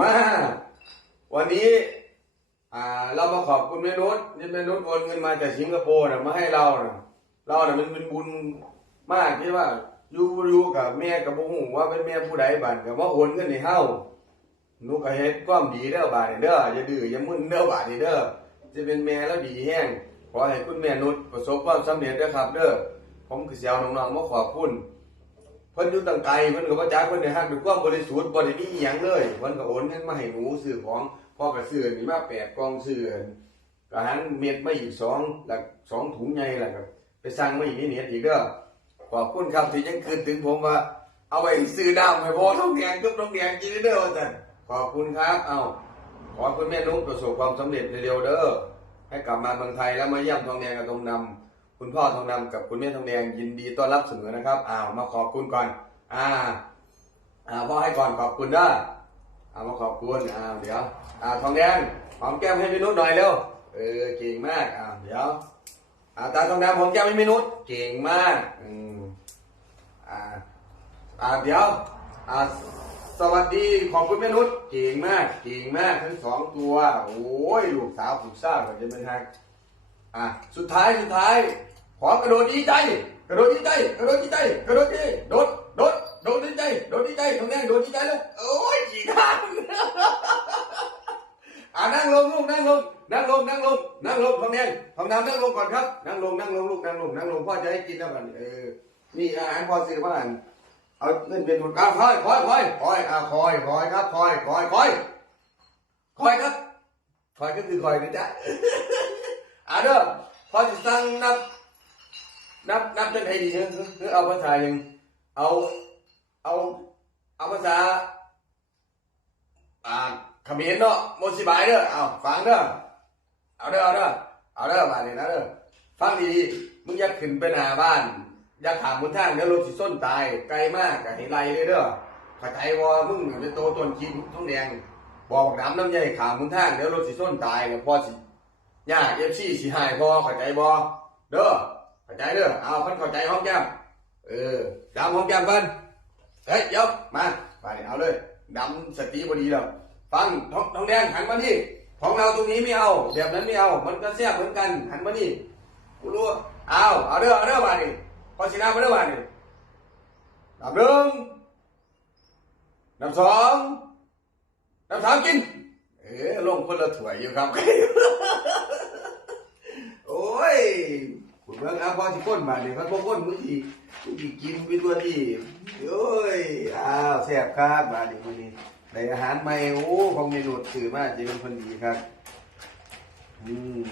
มา วันนี้อ่าเรามาขอบคุณแม่นุชนี่แม่นุชโอนเงินมาจากสิงคโปร์นะมาให้เรานะเราน่ะมันเป็นบุญมากที่ว่าอยู่อยู่กับแม่กับบุ้งว่าเป็นแม่ผู้ใดบัดกับว่าโอนเงินให้เฮาหนูก็เฮ็ดความดีเด้อบาดนี้เด้ออย่าดื้ออย่ามึนเด้อบาดนี้เด้อจะเป็นแม่แล้วดีแห้งขอให้คุณแม่นุชประสบความสำเร็จเด้อครับ เด้อผมคือเสิเอาน้องๆมาขอบคุณ เพิ่นอยู่ตั้งไกลเพิ่นก็บ่จักเพิ่นได้ฮักด้วยความบริสุทธิ์บ่ได้มีอีหยังเลยเพิ่นก็โอนเงินมาให้หนูซื้อของพ่อก็ซื้อนี่มาแปดกล่องซื้ออันก็หันเม็ดมาอีกสองแล้วสองถุงใหญ่แล้วก็ไปสั่งมาอีกนี่เน็ตอีกเด้อขอบคุณครับที่ยังคืนถึงผมว่า เอาไปซื้อน้ำให้พ่อท้องแดงกับน้องแดงกินเด้อว่าซั่นขอบคุณครับเอาขอคุณแม่นุ๊กประสบความสำเร็จเร็วๆเด้อให้กลับมาเมืองไทยแล้วมาเยี่ยมทองแดงกับทองดำ คุณพ่อทองดำกับคุณแม่ทองแดงยินดีต้อนรับเสมอนะครับอ้าวมาขอบคุณก่อนอ่าอ่าพ่อให้ก่อนขอบคุณนะอ่ามาขอบคุณอ่าเดี๋ยวอ่าทองแดงหอมแก้มให้พี่นุชหน่อยเร็วเออเก่งมากอ่าเดี๋ยวอ่าตาทองแดงหอมแก้มให้พี่นุชเก่งมากอืมอ่าอ่าเดี๋ยวอ่าสวัสดีขอบคุณแม่นุชเก่งมากเก่งมากทั้งสองตัวโอ้ยลูกสาวผูกซ่าก็จะเป็นทางอะสุดท้ายสุดท้าย ขอกระโดดดีใจกระโดดดีใจกระโดดดีใจกระโดดดีโดดโดดโดดดีใจโดดดีใจตรงนี้โดดดีใจลูกโอ้ยจีทางอะนั่งลงลูกนั่งลงนั่งลงนั่งลงนั่งลงทองแดงทองดำนั่งลงก่อนครับ นั่งลงนั่งลงลูกนั่งลงนั่งลงพ่อจะให้กินแล้วกันเออนี่อาหารพ่อซื้อมาอ่านเอาเงินเป็นทุนอะคอยคอยคอยคอยอะคอยคอยครับคอยคอยคอยคอยครับคอยก็คือคอยนะจ๊ะ นับนับจังไงดีเนอะหรือเอาภาษาหนึ่งเอาเอาเอาภาษาอ่าเขมรเนาะโมสิบายเด้อเอาฟังเด้อเอาเด้อเอาเด้อเอาเด้อมาเลยนะเด้อฟังดีๆมึงอยากขึ้นไปหน้าบ้านอยากถามบนทางเดี๋ยวรถสิส้นตายไกลมากกับเห็นไรเลยเด้อข้าใจว่ามึงนี่เป็นโตต้นกินท้องแดงบอกน้ำน้ำใหญ่ขามบนทางเดี๋ยวรถสิส้นตายเนี่ยพอสิย่าเอฟซีสีหายพอข้าใจบอเด้อาใจเด้อเอาคันเข้าใจห้องแก้มเออจำห้องแก้มกันเฮ้ยเดี๋ยวมาไปเอาเลยดำสติบดีแล้วฟังท้องท้องแดงหันมานี่ของเราตรงนี้ไม่เอาแบบนั้นไม่เอา มันก็แซ่บเหมือนกันหันมานี่กูรู้เอาเอาเด้อเอาเด้อมาดิพอสินามาเด้อมาดินับหนึ่งนับสองนับสามกินเออลงคนละถ้วยอยู่ครับ โอ้ย เบิ่งอาพอสิก้นบาดนี่ครันบ่ก้นมึงสิมึงสิกินมีตัวนี้โอ้ยอ้าวแซ่บครับบาดนี้มื้อนี้ได้อาหารใหม่โอ้ของเมนูถือมาจะเป็นคนดีครับอืม